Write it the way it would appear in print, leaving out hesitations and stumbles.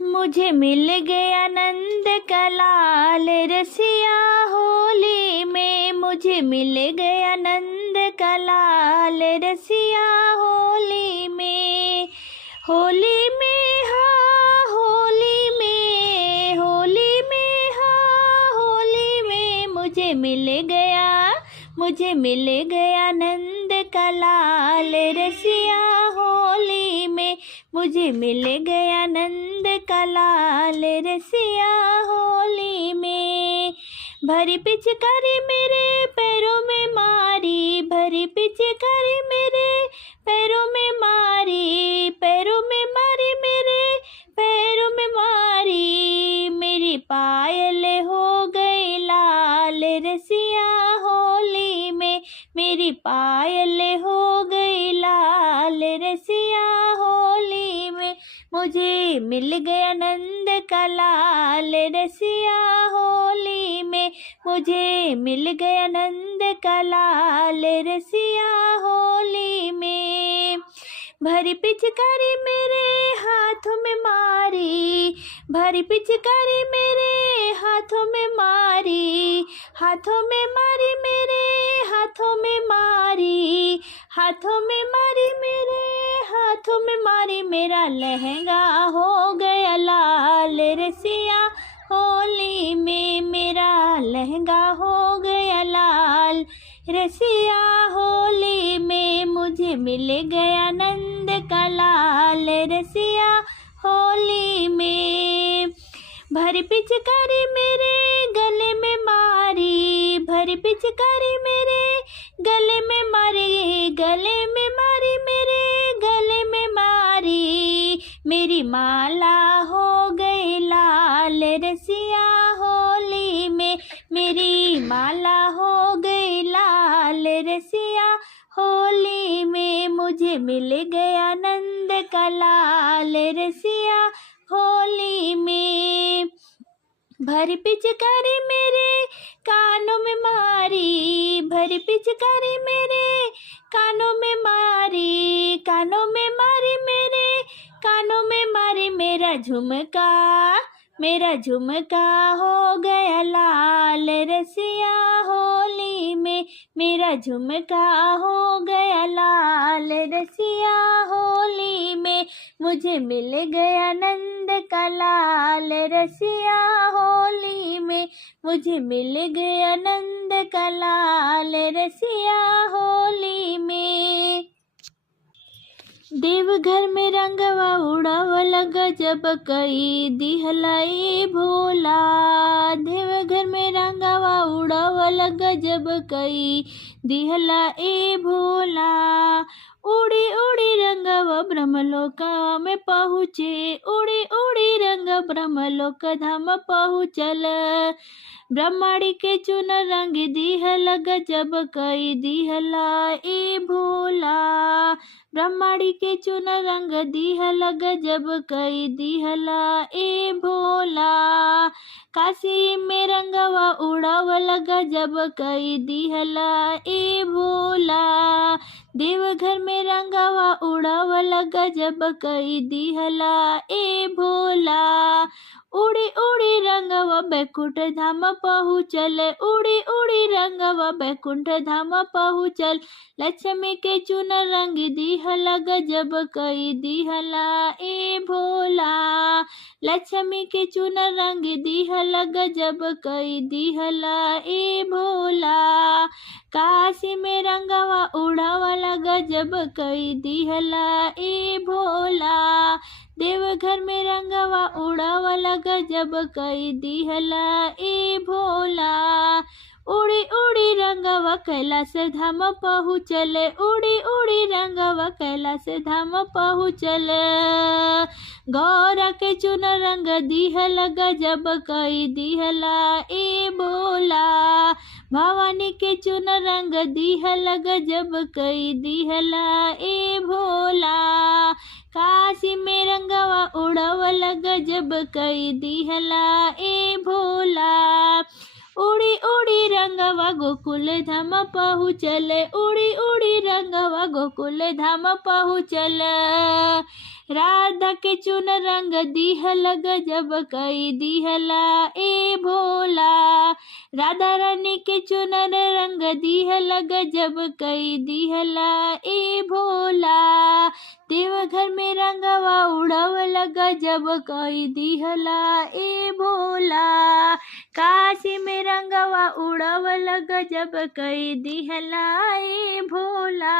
मुझे मिल गया नंद का लाल रसिया होली में, मुझे मिल गया नंद का लाल रसिया होली में। होली में हाँ होली में, होली में हाँ होली में, मुझे मिल गया नंद का लाल रसिया होली में, मुझे मिल गया नंद का लाल रसिया होली में। भरी पिचकारी मेरे पैरों में मारी, भरी पिचकारी मेरे पैरों में मारी, पैरों में मारी मेरे पैरों में मारी, मेरी पायल हो गई लाल रसिया होली में, मेरी पायल हो गई लाल रसिया होली में। मुझे मिल गया नंद का लाल रसिया होली में, मुझे मिल गया नंद का लाल रसिया होली में। भरी पिचकारी मेरे हाथों में मारी, भरी पिचकारी मेरे हाथों में मारी, हाथों में मारी मेरे हाथों में मारी, हाथों में मारी मेरे हाथों में मारी, मेरा लहंगा हो गया लाल रसिया होली में, मेरा लहंगा हो गया लाल रसिया होली में। मुझे मिल गया नंद का लाल रसिया होली में। भरी पिचकारी मेरे गले में मारी, भरी पिचकारी मेरे गले में मारी, गले में मारी मेरे गले में मारी, मेरी माला हो गई लाल रसिया होली में, मेरी माला हो गई लाल रसिया होली में। मुझे मिल गया नंद का लाल रसिया होली में। भरी पिचकारी मेरे कानों में मारी, भरी पिचकारी मेरे कानों में मारी, कानों में मारी मेरे कानों में मारी, मेरा झुमका हो गया लाल रसिया होली में, मेरा झुमका हो गया लाल रसिया होली में। मुझे मिल गया नंद का लाल रसिया होली में, मुझे मिल गया नंद का लाल रसिया होली में। देवघर में रंगवा उड़ावला गजब कई दिहलाई भोला, देवघर में रंगवा उड़ावला गजब कई दिहलाई भोला। उड़ी उड़ी रंगवा ब्रह्मलोक में पहुँचे, उड़ी उड़ी रंग ब्रह्मलोक धाम पहुँचल। ब्रह्माड़ी के चुन रंग दिहला गजब कई दिहला ए भोला, ब्रह्माड़ी के चुन रंग दिहला गजब कई दिहला ए भोला। काशी में रंगवा उड़ावला गजब कई दिहला ए भोला, देवघर में रंगवा उड़ावला गजब कई दिहला ए भोला। उड़ी उड़ी रंगवा बैकुंठ धाम पहुँचल, उड़ी उड़ी रंगवा बैकुंठ धाम पहुँचल। लक्ष्मी के चुन रंग दिहला गजब कई दिहला ए भोला, लक्ष्मी के चुन रंग दिहला गजब कई दिहला ए भोला। काशी में रंगवा उड़ावला गजब कई दिहला ए भोला, देवघर में रंगवा उड़ावला गजब कई दिहला ए भोला। उड़ी उड़ी रंगवा कैलाश धाम पहुँचल, उड़ी उड़ी रंगवा कैलाश धाम पहुँचल। गौरा के चुन रंग दिहला गजब कई दिहला ए भोला, भवानी के चुन रंग दिहला गजब कई दिहला ए भोला। काशी में रंगवा उड़ावला गजब कई दिहला ए भोला, उड़ी उड़ी रंगवा गोकुल धाम पहुँचल, उड़ी उड़ी रंगवा गोकुल धाम पहुँचल। राधा के चुन रंग दिहल गजब कई दिहला ए भोला, राधा रानी के चुनर रंग दिहल गजब कई दिहला ए भोला। देवघर में रंगवा उड़वल गजब कई दिहला ए भोला, काशी में रंगवा उड़वल गजब कई दिहला ए भोला।